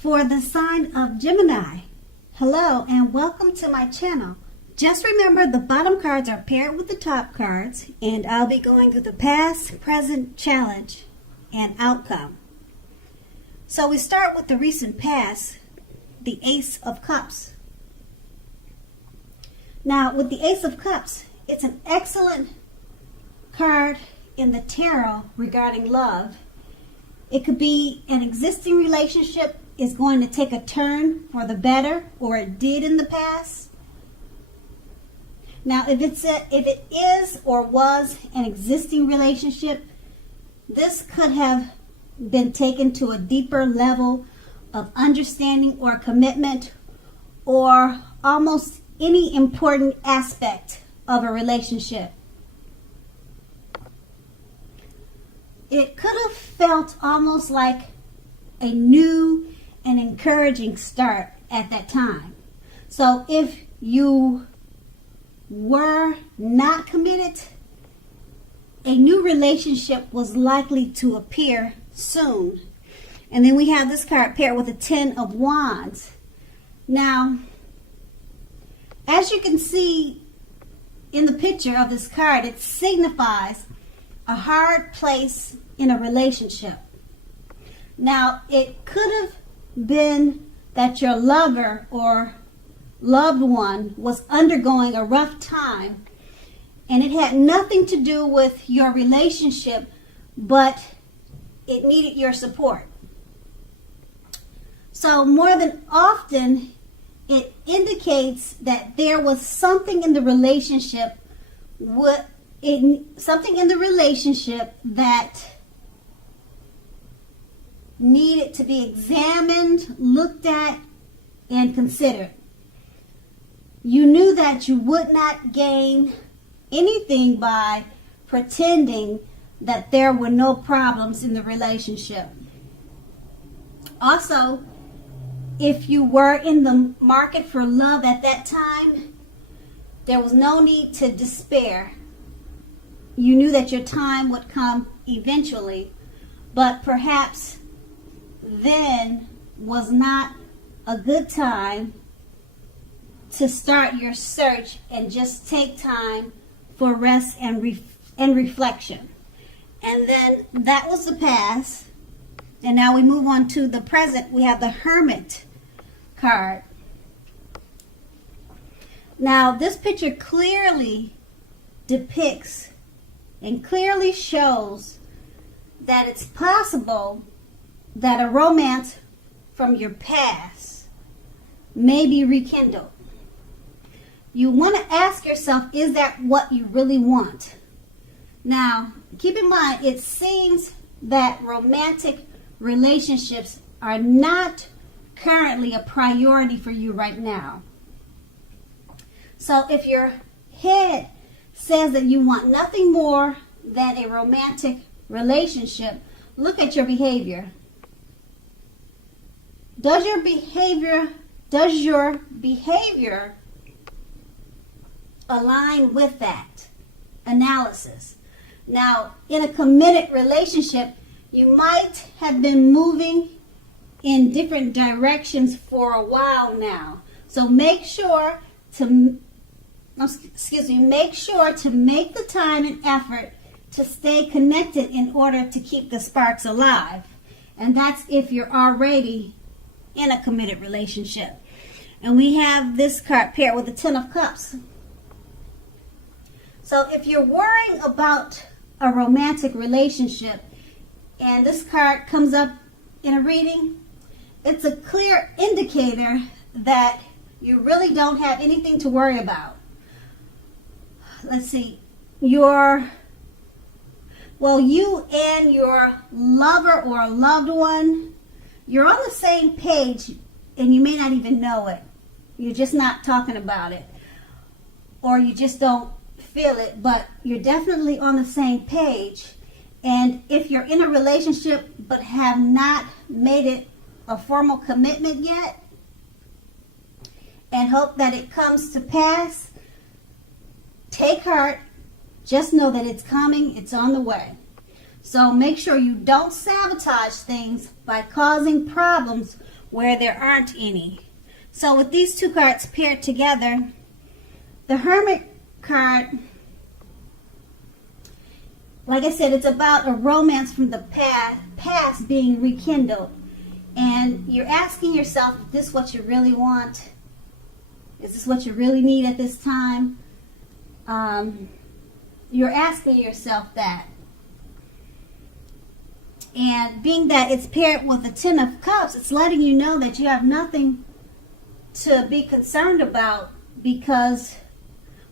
for the sign of Gemini. Hello and welcome to my channel. Just remember the bottom cards are paired with the top cards, and I'll be going through the past, present, challenge, and outcome. So we start with the recent past, the Ace of Cups. Now with the Ace of Cups, it's an excellent card in the tarot regarding love. It could be an existing relationship is going to take a turn for the better, or it did in the past. Now, if it is or was an existing relationship, this could have been taken to a deeper level of understanding or commitment, or almost any important aspect of a relationship. It could have felt almost like a new and encouraging start at that time. So if you were not committed, a new relationship was likely to appear soon. And then we have this card paired with the Ten of Wands. Now, as you can see in the picture of this card, it signifies a hard place in a relationship. Now, it could have been that your lover or loved one was undergoing a rough time, and it had nothing to do with your relationship, but it needed your support. So that there was something in the relationship that needed to be examined, looked at, and considered. You knew that you would not gain anything by pretending that there were no problems in the relationship. Also, if you were in the market for love at that time, there was no need to despair. You knew that your time would come eventually, but perhaps then was not a good time to start your search and just take time for rest and reflection. And then that was the past. And now we move on to the present. We have the Hermit card. Now this picture clearly depicts and clearly shows that it's possible that a romance from your past may be rekindled. You want to ask yourself, is that what you really want? Now, keep in mind, it seems that romantic relationships are not currently a priority for you right now. So if your head says that you want nothing more than a romantic relationship, look at your behavior. Does your behavior align with that analysis? Now, in a committed relationship, you might have been moving in different directions for a while now. So make sure to make the time and effort to stay connected in order to keep the sparks alive. And that's if you're already in a committed relationship. And we have this card paired with the Ten of Cups. So if you're worrying about a romantic relationship and this card comes up in a reading, it's a clear indicator that you really don't have anything to worry about. Let's see. You and your lover or loved one, you're on the same page and you may not even know it. You're just not talking about it, or you just don't feel it, but you're definitely on the same page. And if you're in a relationship but have not made it a formal commitment yet and hope that it comes to pass, take heart. Just know that it's coming, it's on the way. So make sure you don't sabotage things by causing problems where there aren't any. So with these two cards paired together, the Hermit card, like I said, it's about a romance from the past being rekindled. And you're asking yourself, is this what you really want? Is this what you really need at this time? You're asking yourself that. And being that it's paired with the Ten of Cups, it's letting you know that you have nothing to be concerned about, because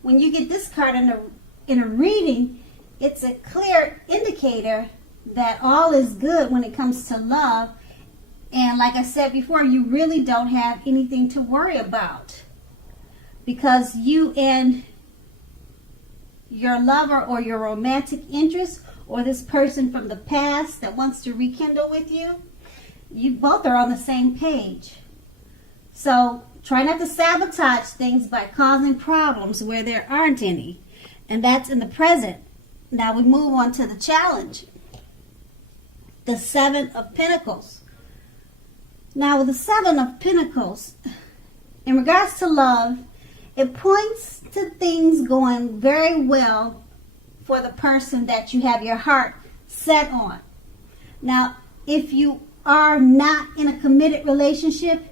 when you get this card in a reading, it's a clear indicator that all is good when it comes to love. And like I said before, you really don't have anything to worry about, because you and your lover or your romantic interest or this person from the past that wants to rekindle with you, you both are on the same page. So try not to sabotage things by causing problems where there aren't any. And that's in the present. Now we move on to the challenge. The Seven of Pentacles. Now with the Seven of Pentacles, in regards to love, it points to things going very well for the person that you have your heart set on. Now, if you are not in a committed relationship,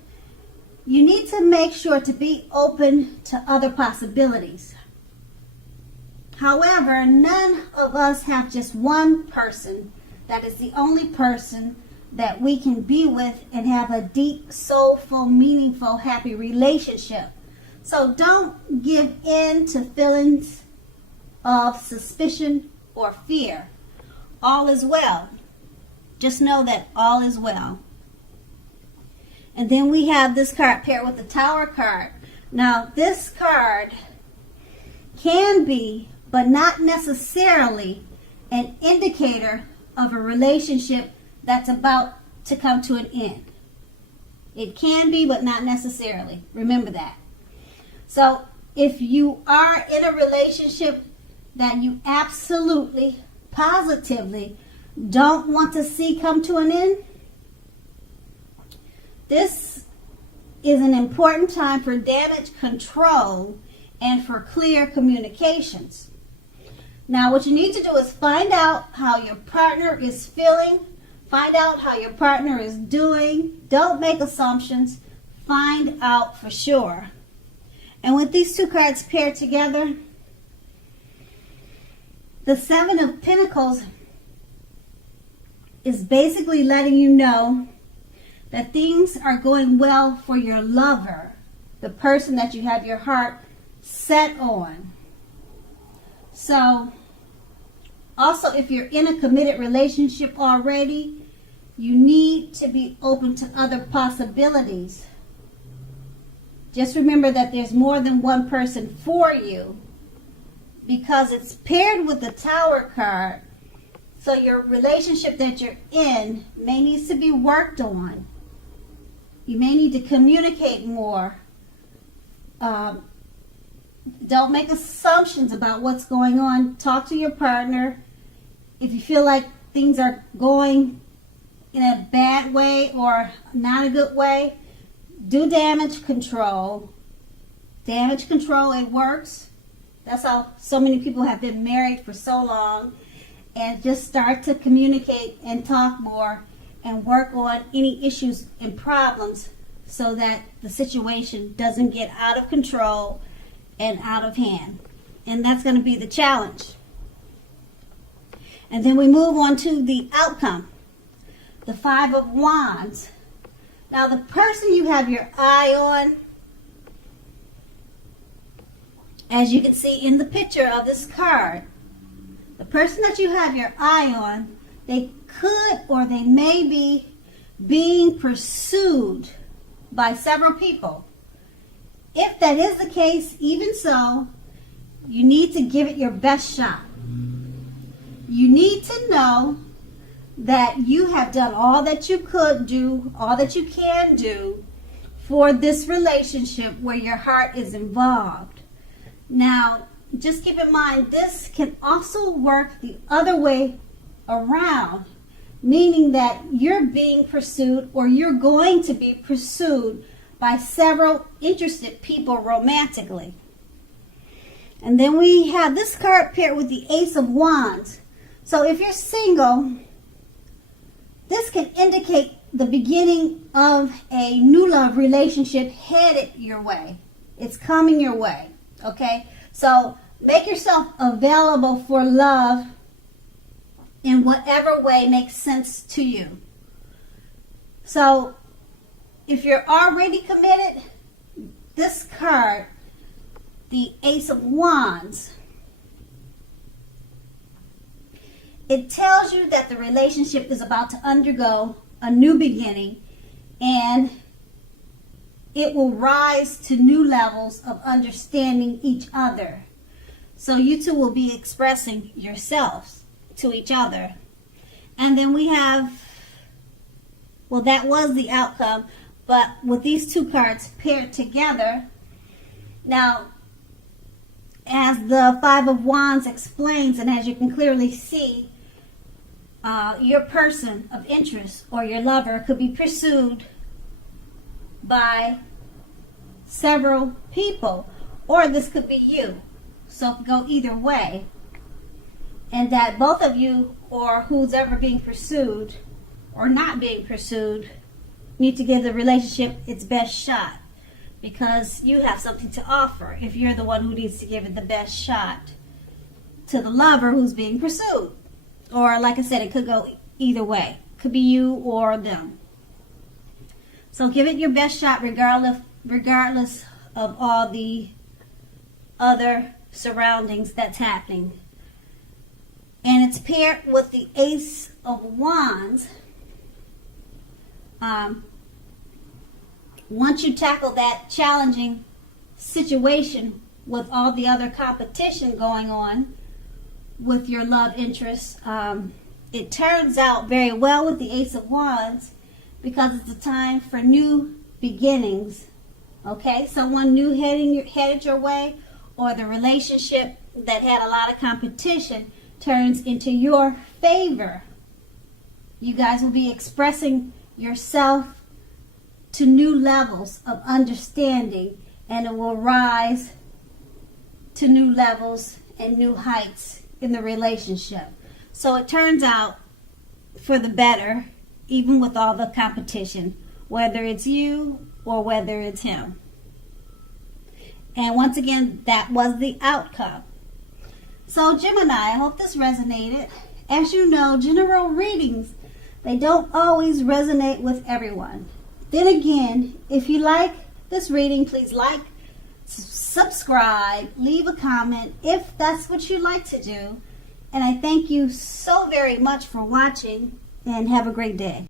you need to make sure to be open to other possibilities. However, none of us have just one person that is the only person that we can be with and have a deep, soulful, meaningful, happy relationship. So don't give in to feelings of suspicion or fear. All is well. Just know that all is well. And then we have this card paired with the Tower card. Now this card can be, but not necessarily, an indicator of a relationship that's about to come to an end. It can be, but not necessarily. Remember that. So if you are in a relationship that you absolutely, positively don't want to see come to an end, this is an important time for damage control and for clear communications. Now what you need to do is find out how your partner is feeling. Find out how your partner is doing. Don't make assumptions. Find out for sure. And with these two cards paired together, the Seven of Pentacles is basically letting you know that things are going well for your lover, the person that you have your heart set on. So, also if you're in a committed relationship already, you need to be open to other possibilities. Just remember that there's more than one person for you, because it's paired with the Tower card. So your relationship that you're in may need to be worked on. You may need to communicate more. Don't make assumptions about what's going on. Talk to your partner. If you feel like things are going in a bad way or not a good way, do damage control. Damage control, it works. That's how so many people have been married for so long. And just start to communicate and talk more and work on any issues and problems so that the situation doesn't get out of control and out of hand. And that's going to be the challenge. And then we move on to the outcome. The Five of Wands. Now the person you have your eye on, as you can see in the picture of this card, the person that you have your eye on, they could or they may be being pursued by several people. If that is the case, even so, you need to give it your best shot. You need to know that you have done all that you could do, all that you can do for this relationship where your heart is involved. Now, just keep in mind, this can also work the other way around. meaning that you're being pursued or you're going to be pursued by several interested people romantically. And then we have this card paired with the Ace of Wands. So if you're single, this can indicate the beginning of a new love relationship headed your way. It's coming your way, okay? So make yourself available for love in whatever way makes sense to you. So if you're already committed, this card, the Ace of Wands, it tells you that the relationship is about to undergo a new beginning, and it will rise to new levels of understanding each other. So you two will be expressing yourselves to each other. And then we have, well, that was the outcome, but with these two cards paired together, now, as the Five of Wands explains, and as you can clearly see, your person of interest or your lover could be pursued by several people, or this could be you. So it could go either way. And that both of you, or who's ever being pursued or not being pursued, need to give the relationship its best shot, because you have something to offer if you're the one who needs to give it the best shot to the lover who's being pursued. Or like I said, it could go either way. Could be you or them. So give it your best shot regardless of all the other surroundings that's happening. And it's paired with the Ace of Wands. Once you tackle that challenging situation with all the other competition going on with your love interest, it turns out very well with the Ace of Wands, because it's a time for new beginnings. Okay, someone new headed your way, or the relationship that had a lot of competition turns into your favor. You guys will be expressing yourself to new levels of understanding, and it will rise to new levels and new heights in the relationship. So it turns out for the better, even with all the competition, whether it's you or whether it's him. And once again, that was the outcome. So Gemini, I hope this resonated. As you know, general readings, they don't always resonate with everyone. Then again, if you like this reading, please like, subscribe, leave a comment if that's what you like to do. And I thank you so very much for watching, and have a great day.